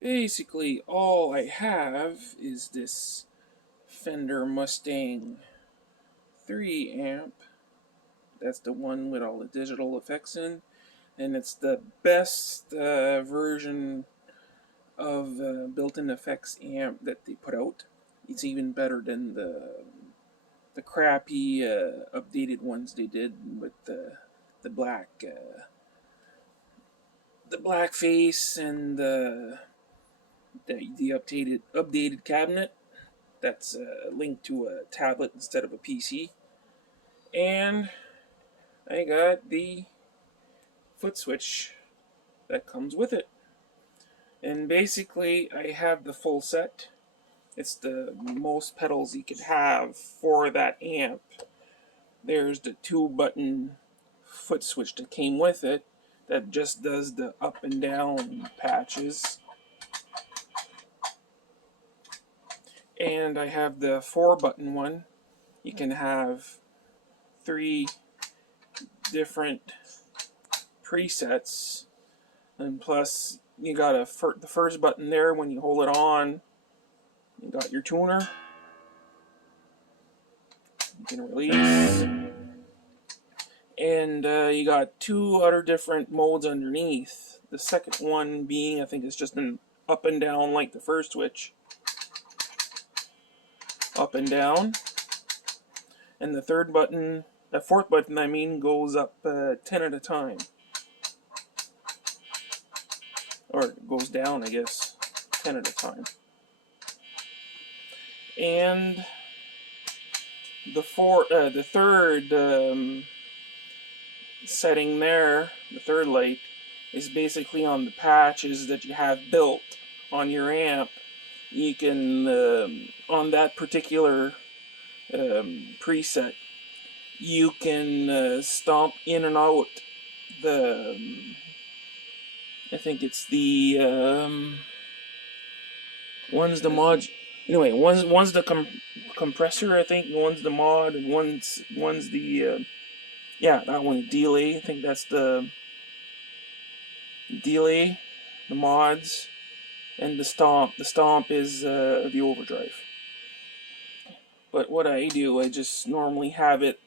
Basically, all I have is this Fender Mustang 3 amp. That's the one with all the digital effects in, and it's the best version of built-in effects amp that they put out. It's even better than the crappy updated ones they did with the black face and the updated cabinet. That's linked to a tablet instead of a PC. And I got the foot switch that comes with it. And basically, I have the full set. It's the most pedals you could have for that amp. There's the 2-button foot switch that came with it that just does the up and down patches. And I have the 4-button one. You can have 3 different presets, and plus you got the first button there. When you hold it on, you got your tuner. You can release, and you got 2 other different modes underneath. The second one being, I think it's just an up and down like the first switch, up and down, and the third button, the fourth button I mean, goes up 10 at a time. Or it goes down, I guess, 10 at a time. And the third setting there, the third light, is basically on the patches that you have built on your amp. You can, on that particular preset, you can stomp in and out the I think it's the one's the mod. Anyway, one's the compressor. I think one's the mod, and one's the yeah, that one, delay. I think that's the delay, the mods, and the stomp. The stomp is the overdrive. But what I do, I just normally have it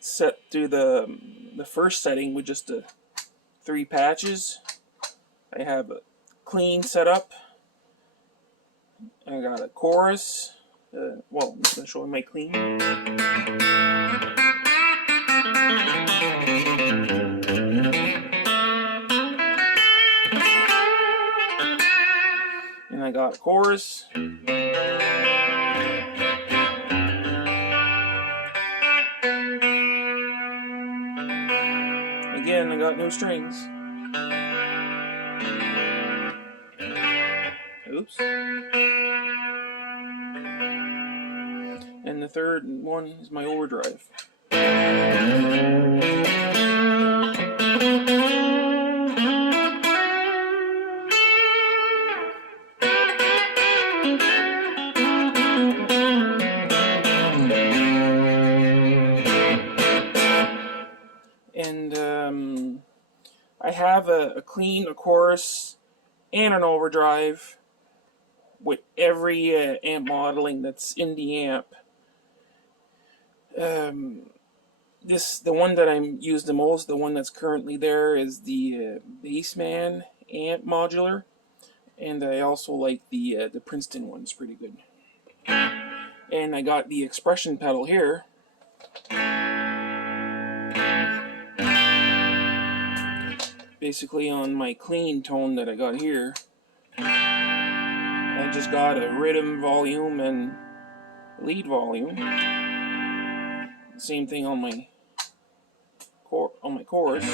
set to the first setting with just the 3 patches. I have a clean setup. I got a chorus. Well, I'm going to show you my clean. And I got a chorus. Again, I got no strings. Oops. And the third one is my overdrive. And I have a clean, a chorus, and an overdrive with every amp modeling that's in the amp. The one that I use the most, the one that's currently there, is the Bassman amp modular, and I also like the Princeton one. It's pretty good. And I got the expression pedal here. Basically on my clean tone that I got here, I just got a rhythm volume and lead volume. Same thing on my chorus.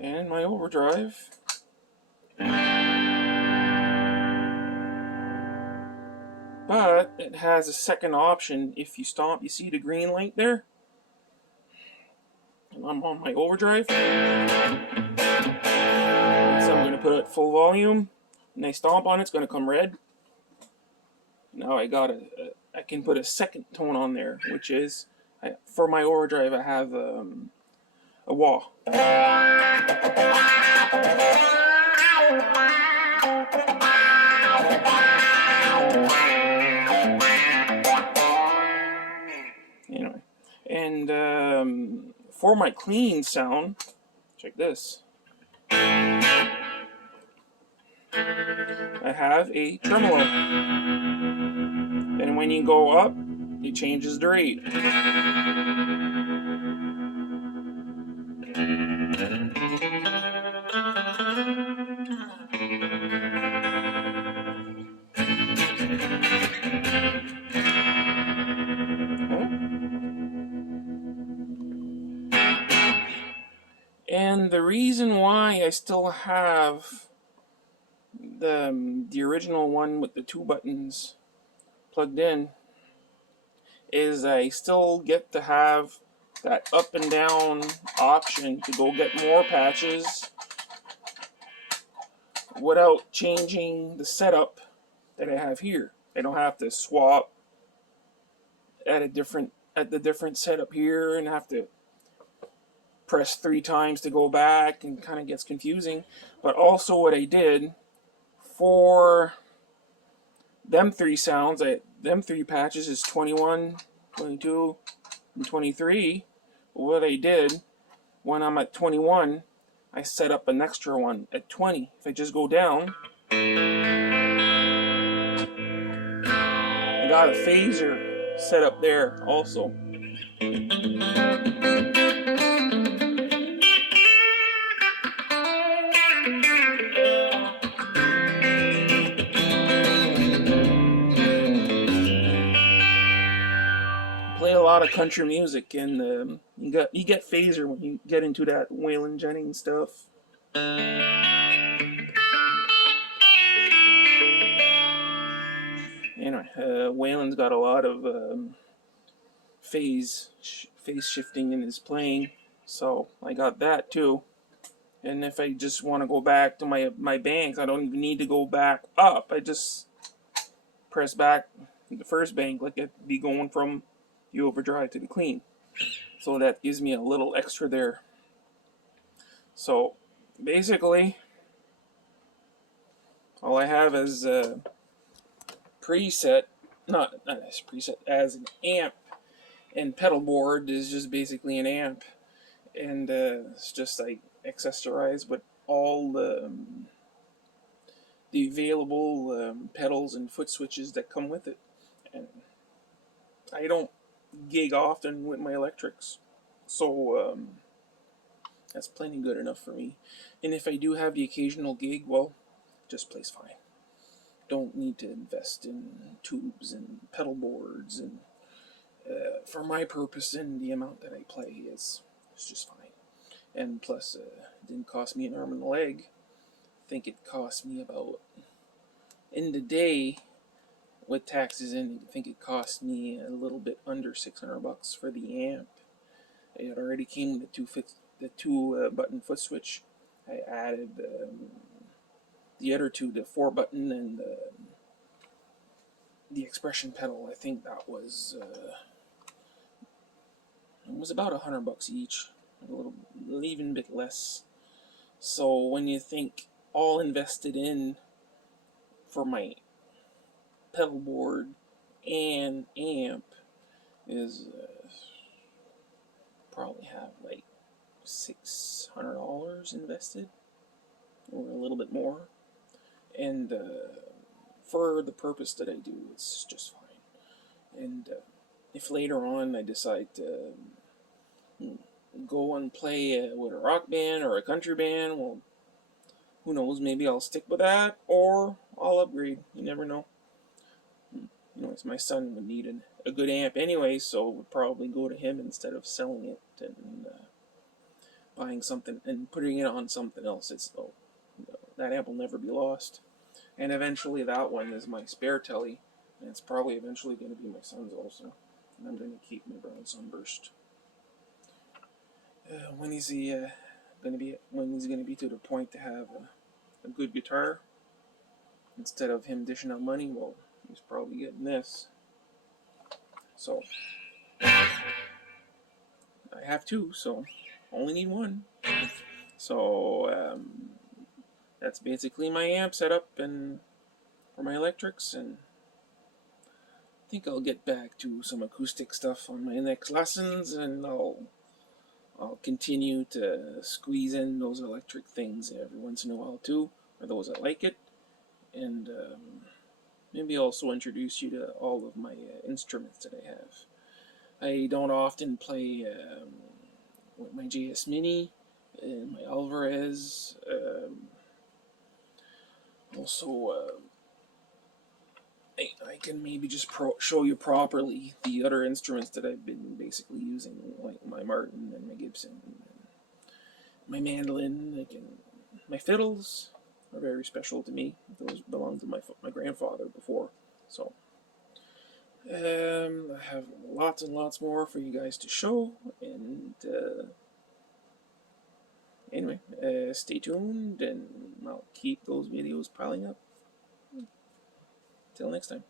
And my overdrive. But it has a second option if you stomp. You see the green light there? And I'm on my overdrive. So I'm going to put it at full volume. And I stomp on it, it's going to come red. Now I can put a second tone on there, which is, for my overdrive, I have a wah. Anyway, and for my clean sound, check this. I have a tremolo, and when you go up, it changes the rate. And the reason why I still have the original one with the 2 buttons plugged in is I still get to have that up and down option to go get more patches without changing the setup that I have here. I don't have to swap at the different setup here and have to press 3 times to go back, and kind of gets confusing. But also what I did for them 3 sounds, them 3 patches is 21, 22, and 23. What I did when I'm at 21, I set up an extra one at 20. If I just go down, I got a phaser set up there also. Play a lot of country music, and you get phaser when you get into that Waylon Jennings stuff. Anyway, Waylon's got a lot of phase shifting in his playing, so I got that too. And if I just want to go back to my banks, I don't even need to go back up. I just press back the first bank, like it'd be going from the overdrive to the clean. So that gives me a little extra there. So basically, all I have is preset, not as preset, as an amp, and pedal board is just basically an amp, and it's just like accessorized with all the available pedals and foot switches that come with it. And I don't gig often with my electrics, so that's plenty good enough for me. And if I do have the occasional gig, well, just plays fine. Don't need to invest in tubes and pedal boards, and for my purpose and the amount that I play, it's just fine. And plus, it didn't cost me an arm and a leg. I think it cost me about, in the day, with taxes in, I think it cost me a little bit under $600 for the amp. It already came with the two button foot switch. I added the other two, the 4-button and the expression pedal. I think that was it was about $100 each, a little, even bit less. So when you think all invested in for my pedal board and amp is probably have like $600 invested, or a little bit more. And for the purpose that I do, it's just fine. And if later on I decide to go and play with a rock band or a country band, well, who knows, maybe I'll stick with that, or I'll upgrade. You never know. Anyways, my son would need a good amp anyway, so would probably go to him instead of selling it and buying something and putting it on something else. That amp will never be lost. And eventually that one is my spare telly, and it's probably eventually going to be my son's also. And I'm going to keep my brown sunburst. When he's going to be to the point to have a good guitar, instead of him dishing out money, well, he's probably getting this. So I have two, so only need one. So that's basically my amp setup and for my electrics, and I think I'll get back to some acoustic stuff on my next lessons, and I'll continue to squeeze in those electric things every once in a while too, for those that like it, and maybe also introduce you to all of my instruments that I have. I don't often play with my JS Mini and my Alvarez. Also, I can maybe just show you properly the other instruments that I've been basically using, like my Martin and my Gibson, and my mandolin, my fiddles are very special to me. Those belonged to my grandfather before, so I have lots and lots more for you guys to show, and anyway, stay tuned, and I'll keep those videos piling up. Till next time.